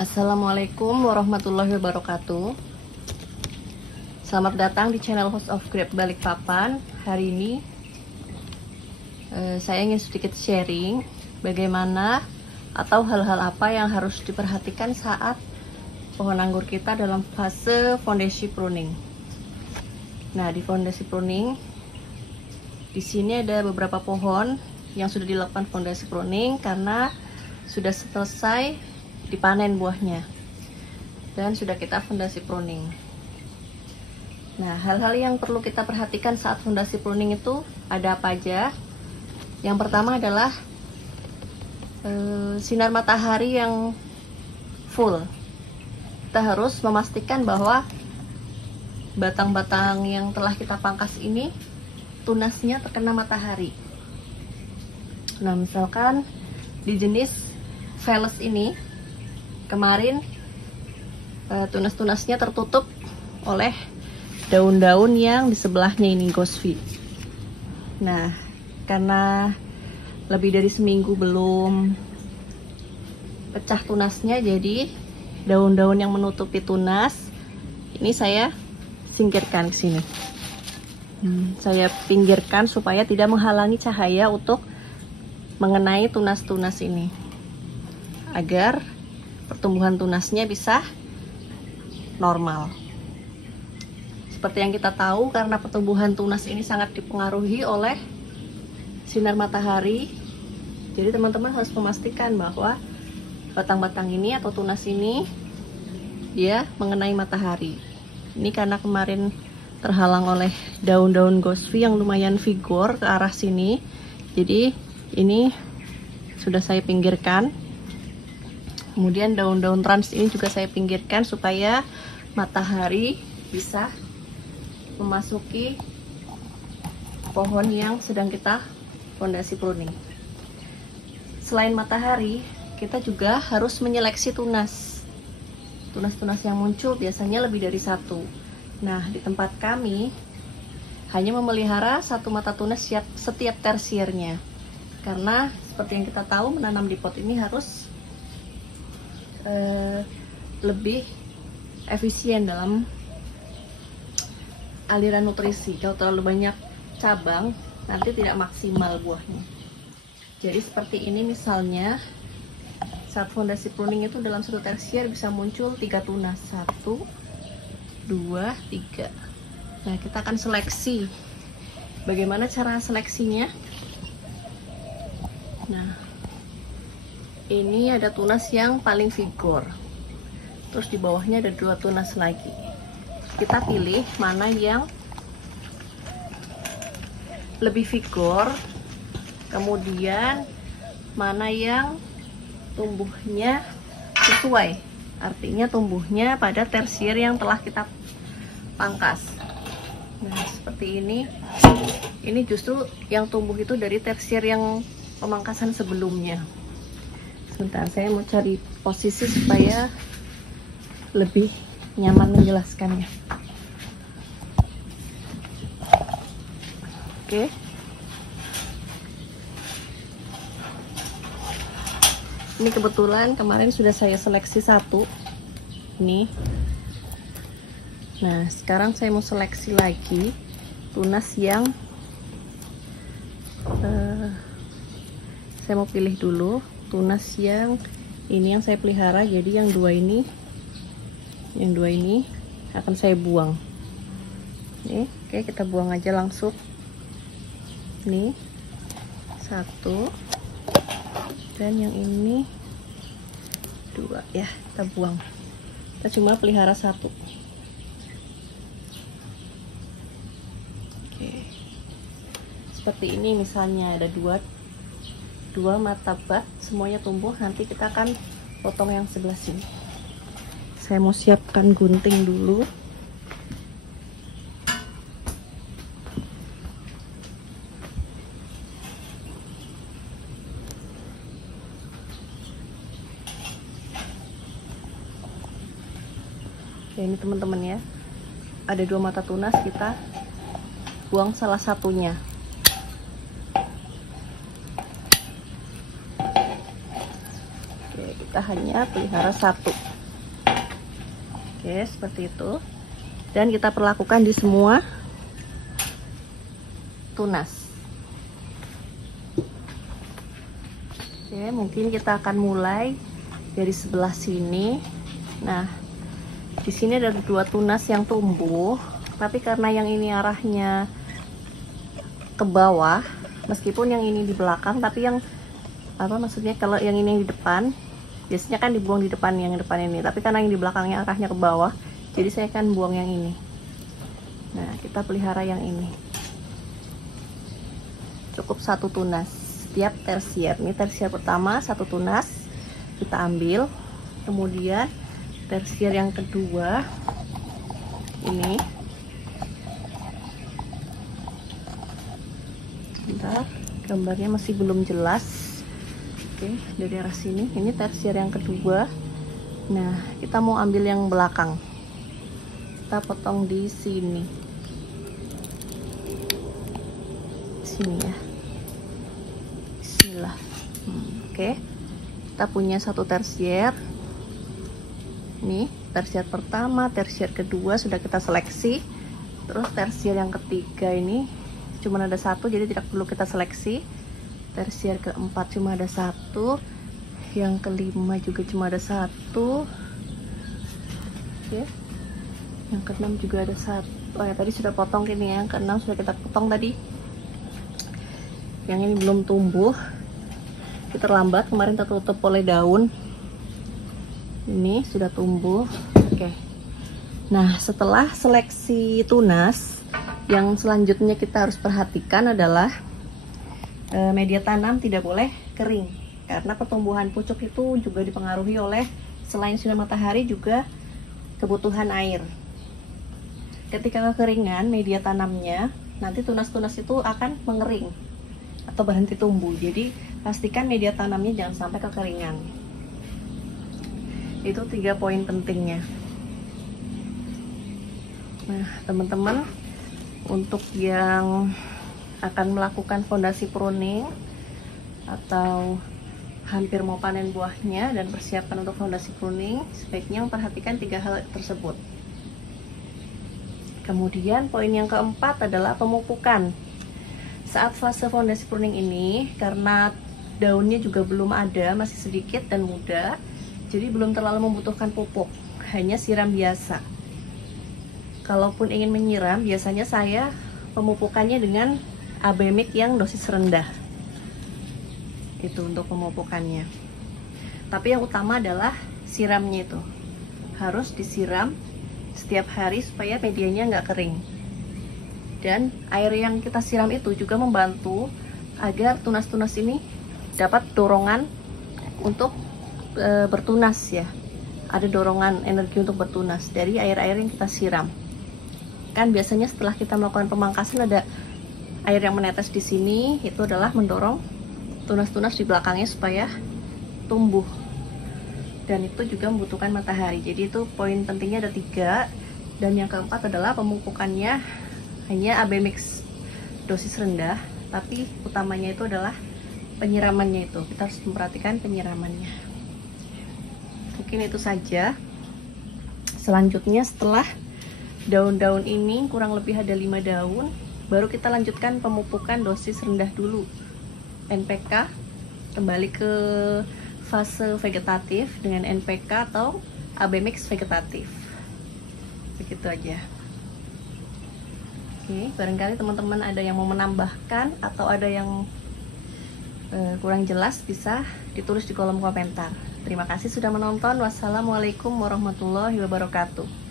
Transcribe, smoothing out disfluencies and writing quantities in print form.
Assalamualaikum warahmatullahi wabarakatuh. Selamat datang di channel House of Grab Balikpapan. Hari ini saya ingin sedikit sharing bagaimana atau hal-hal apa yang harus diperhatikan saat pohon anggur kita dalam fase fondasi pruning. Nah, di fondasi pruning di sini ada beberapa pohon yang sudah dilakukan fondasi pruning karena sudah selesai dipanen buahnya dan sudah kita fondasi pruning. Nah, hal-hal yang perlu kita perhatikan saat fondasi pruning itu ada apa aja? Yang pertama adalah sinar matahari yang full. Kita harus memastikan bahwa batang-batang yang telah kita pangkas ini tunasnya terkena matahari. Nah, misalkan di jenis Veles ini kemarin tunas-tunasnya tertutup oleh daun-daun yang di sebelahnya ini Gosvi. Nah, karena lebih dari seminggu belum pecah tunasnya, jadi daun-daun yang menutupi tunas ini saya singkirkan ke sini. Saya pinggirkan supaya tidak menghalangi cahaya untuk mengenai tunas-tunas ini, agar pertumbuhan tunasnya bisa normal. Seperti yang kita tahu, karena pertumbuhan tunas ini sangat dipengaruhi oleh sinar matahari, jadi teman-teman harus memastikan bahwa batang-batang ini atau tunas ini dia mengenai matahari. Ini karena kemarin terhalang oleh daun-daun Gosvi yang lumayan vigor ke arah sini, jadi ini sudah saya pinggirkan. Kemudian daun-daun trans ini juga saya pinggirkan supaya matahari bisa memasuki pohon yang sedang kita fondasi pruning. Selain matahari, kita juga harus menyeleksi tunas. Tunas-tunas yang muncul biasanya lebih dari satu. Nah, di tempat kami hanya memelihara satu mata tunas setiap tersiernya. Karena seperti yang kita tahu, menanam di pot ini harus lebih efisien dalam aliran nutrisi. Kalau terlalu banyak cabang, nanti tidak maksimal buahnya. Jadi seperti ini misalnya, saat fondasi pruning itu dalam satu tersier bisa muncul 3 tunas, 1, 2, 3. Nah, kita akan seleksi. Bagaimana cara seleksinya? Nah, ini ada tunas yang paling vigor, terus di bawahnya ada 2 tunas lagi. Kita pilih mana yang lebih vigor, kemudian mana yang tumbuhnya sesuai, artinya tumbuhnya pada tersier yang telah kita pangkas. Nah, seperti ini justru yang tumbuh itu dari tersier yang pemangkasan sebelumnya. Sebentar, saya mau cari posisi supaya lebih nyaman menjelaskannya. Oke. Ini kebetulan kemarin sudah saya seleksi satu. Ini. Nah, sekarang saya mau seleksi lagi tunas yang saya mau pilih dulu tunas yang ini yang saya pelihara. Jadi yang dua ini akan saya buang. Oke, kita buang aja langsung. Nih, 1, dan yang ini 2 ya, kita buang. Kita cuma pelihara 1. Oke, seperti ini misalnya ada dua mata bat, semuanya tumbuh. Nanti kita akan potong yang sebelah sini. Saya mau siapkan gunting dulu. Oke, ini teman-teman ya, ada 2 mata tunas, kita buang salah satunya. Oke, kita hanya pelihara satu. Oke, seperti itu. Dan kita perlakukan di semua tunas. Oke, mungkin kita akan mulai dari sebelah sini. Nah, di sini ada 2 tunas yang tumbuh, tapi karena yang ini arahnya ke bawah, meskipun yang ini di belakang, tapi yang maksudnya kalau yang ini yang di depan, biasanya kan dibuang di depan, yang depan ini, tapi karena yang di belakangnya arahnya ke bawah, jadi saya akan buang yang ini. Nah, kita pelihara yang ini. Cukup 1 tunas setiap tersier. Ini tersier pertama 1 tunas kita ambil, kemudian tersier yang kedua ini. Bentar, gambarnya masih belum jelas. Oke, dari arah sini. Ini tersier yang kedua. Nah, kita mau ambil yang belakang. Kita potong di sini. Sini ya. Bismillah. Oke. Kita punya 1 tersier. Ini tersier pertama, tersier kedua sudah kita seleksi. Terus tersier yang ketiga ini cuma ada 1, jadi tidak perlu kita seleksi. Tersier keempat cuma ada 1, yang kelima juga cuma ada 1. Oke. Yang keenam juga ada 1. Oh ya, tadi sudah potong ini ya. Yang keenam sudah kita potong tadi. Yang ini belum tumbuh, kita terlambat, kemarin tertutup oleh daun. Ini sudah tumbuh. Oke. Nah, setelah seleksi tunas, yang selanjutnya kita harus perhatikan adalah media tanam tidak boleh kering, karena pertumbuhan pucuk itu juga dipengaruhi oleh selain sinar matahari juga kebutuhan air. Ketika kekeringan media tanamnya, nanti tunas-tunas itu akan mengering atau berhenti tumbuh. Jadi pastikan media tanamnya jangan sampai kekeringan. Itu 3 poin pentingnya. Nah, teman-teman, untuk yang akan melakukan fondasi pruning atau hampir mau panen buahnya dan persiapan untuk fondasi pruning, sebaiknya memperhatikan 3 hal tersebut. Kemudian poin yang keempat adalah pemupukan. Saat fase fondasi pruning ini, karena daunnya juga belum ada, masih sedikit dan muda, jadi belum terlalu membutuhkan pupuk, hanya siram biasa. Kalaupun ingin menyiram, biasanya saya pemupukannya dengan AB mix yang dosis rendah. Itu untuk pemupukannya. Tapi yang utama adalah siramnya itu. Harus disiram setiap hari supaya medianya nggak kering. Dan air yang kita siram itu juga membantu agar tunas-tunas ini dapat dorongan untuk bertunas ya. Ada dorongan energi untuk bertunas dari air-air yang kita siram. Kan biasanya setelah kita melakukan pemangkasan ada air yang menetes di sini, itu adalah mendorong tunas-tunas di belakangnya supaya tumbuh. Dan itu juga membutuhkan matahari. Jadi itu poin pentingnya ada 3. Dan yang keempat adalah pemupukannya hanya AB mix dosis rendah, tapi utamanya itu adalah penyiramannya itu. Kita harus memperhatikan penyiramannya. Mungkin itu saja. Selanjutnya setelah daun-daun ini kurang lebih ada 5 daun, baru kita lanjutkan pemupukan dosis rendah dulu. NPK, kembali ke fase vegetatif dengan NPK atau AB mix vegetatif. Begitu aja. Oke, barangkali teman-teman ada yang mau menambahkan atau ada yang kurang jelas, bisa ditulis di kolom komentar. Terima kasih sudah menonton. Wassalamualaikum warahmatullahi wabarakatuh.